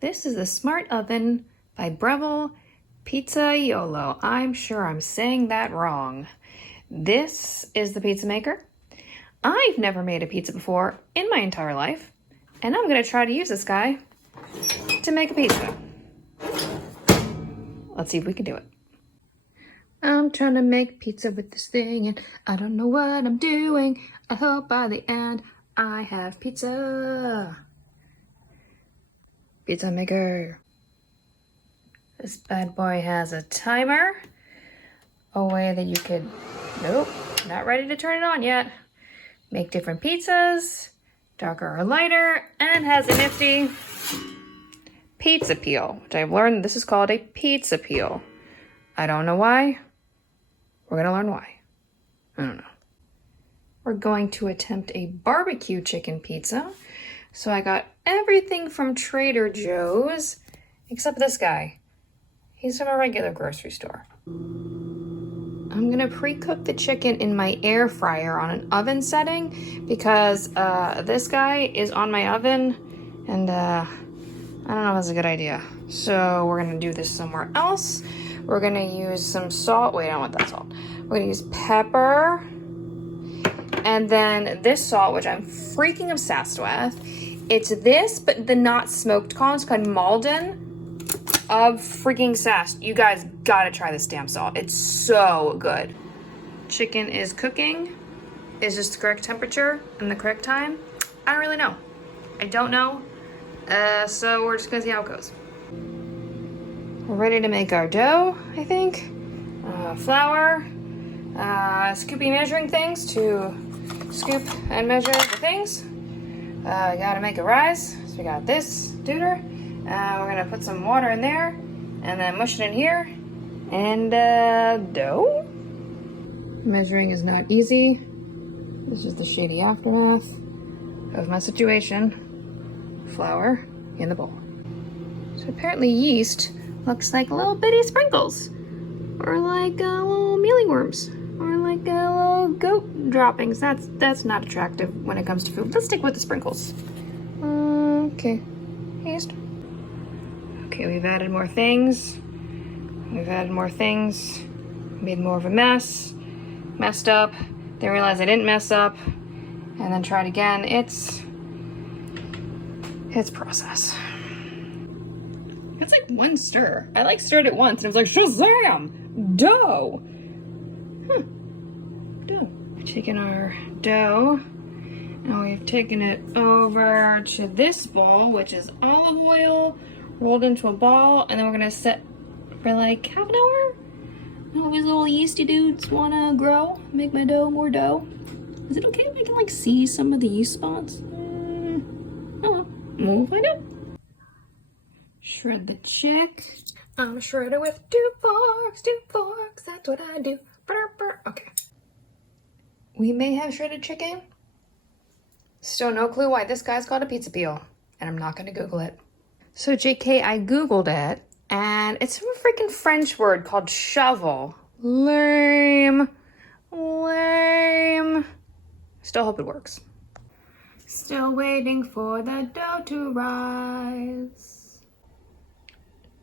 This is the Smart Oven by Breville Pizzaiolo. I'm sure I'm saying that wrong. This is the pizza maker. I've never made a pizza before in my entire life, and I'm gonna try to use this guy to make a pizza. Let's see if we can do it. I'm trying to make pizza with this thing, and I don't know what I'm doing. I hope by the end I have pizza. Pizza maker. This bad boy has a timer. A way that you could, nope, not ready to turn it on yet. Make different pizzas, darker or lighter, and has a nifty pizza peel, which I've learned this is called a pizza peel. I don't know why. We're gonna learn why. I don't know. We're going to attempt a barbecue chicken pizza. So I got everything from Trader Joe's, except this guy. He's from a regular grocery store. I'm gonna pre-cook the chicken in my air fryer on an oven setting because this guy is on my oven and I don't know if that's a good idea. So we're gonna do this somewhere else. We're gonna use some salt. Wait, I don't want that salt. We're gonna use pepper. And then this salt, which I'm freaking obsessed with. It's this, but the not smoked column. It's called Malden of freaking sass. You guys gotta try this damn salt. It's so good. Chicken is cooking. Is this the correct temperature and the correct time? I don't really know. I don't know. So we're just gonna see how it goes. We're ready to make our dough, I think. Flour, scoopy measuring things to scoop and measure the things. We gotta make it rise. So we got this duder. We're gonna put some water in there and then mush it in here. And dough. Measuring is not easy. This is the shady aftermath of my situation. Flour in the bowl. So apparently yeast looks like little bitty sprinkles. Or like little mealyworms. Or like little goat droppings. That's not attractive when it comes to food. Let's stick with the sprinkles. Okay. Yeast. Okay, we've added more things. Made more of a mess. Messed up. Then realized I didn't mess up. And then tried again. It's process. It's like one stir. I like stirred it once and it was like, Shazam! Dough! Dough. We've taken our dough and we've taken it over to this bowl, which is olive oil rolled into a ball, and then we're gonna set for like half an hour. All these little yeasty dudes wanna grow, make my dough more dough. Is it okay if I can like see some of the yeast spots? Oh, we'll find out. Shred the chick. I'm a shredder with two forks, that's what I do. Burr, burr. Okay. We may have shredded chicken. Still no clue why this guy's called a pizza peel, and I'm not gonna Google it. So JK, I Googled it, and it's from a freaking French word called shovel. Lame. Still hope it works. Still waiting for the dough to rise.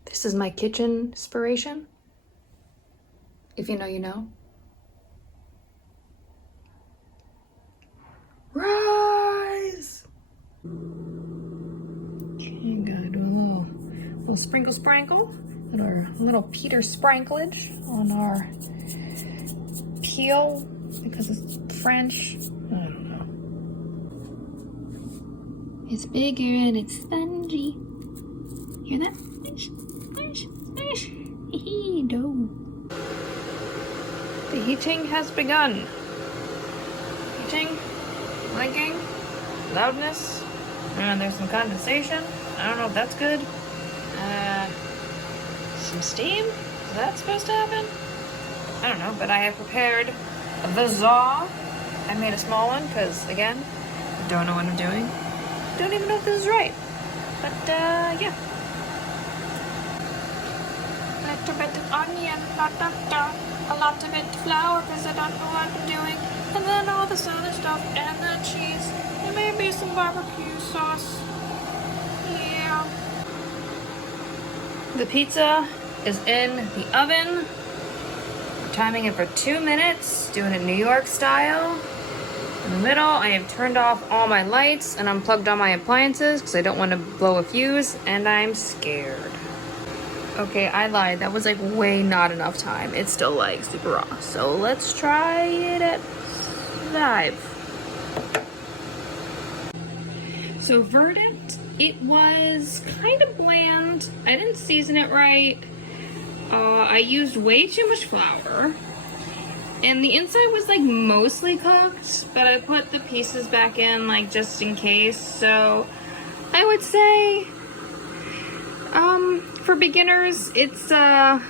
This is my kitchen inspiration. If you know, you know. Rise! Okay, gotta do a little sprinkle. A little Peter sprinklage on our peel because it's French. I don't know. It's bigger and it's spongy. Hear that? Smash. Hee dough. The heating has begun. Heating, blinking, loudness, and there's some condensation. I don't know if that's good. Some steam? Is that supposed to happen? I don't know, but I have prepared the za. I made a small one because, again, don't know what I'm doing. Don't even know if this is right. But, yeah. A little bit of onion, a lot of it flour because I don't know what I'm doing. And then all this other stuff, and then cheese, and maybe some barbecue sauce. Yeah. The pizza is in the oven. We're timing it for 2 minutes, doing it New York style. In the middle, I have turned off all my lights and unplugged all my appliances because I don't want to blow a fuse, and I'm scared. Okay, I lied. That was like way not enough time. It's still like super raw. So let's try it at 5. So verdict, it was kind of bland. I didn't season it right. I used way too much flour. And the inside was like mostly cooked, but I put the pieces back in like just in case. So I would say for beginners, it's a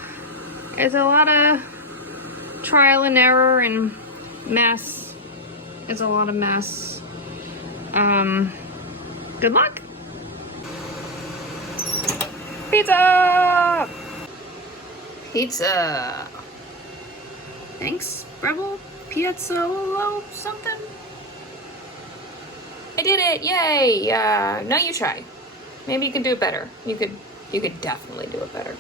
lot of trial and error and mess. It's a lot of mess. Good luck. Pizza! Pizza. Thanks, Breville Pizzaiolo something. I did it! Yay! Now you try. Maybe you can do it better. You could definitely do it better.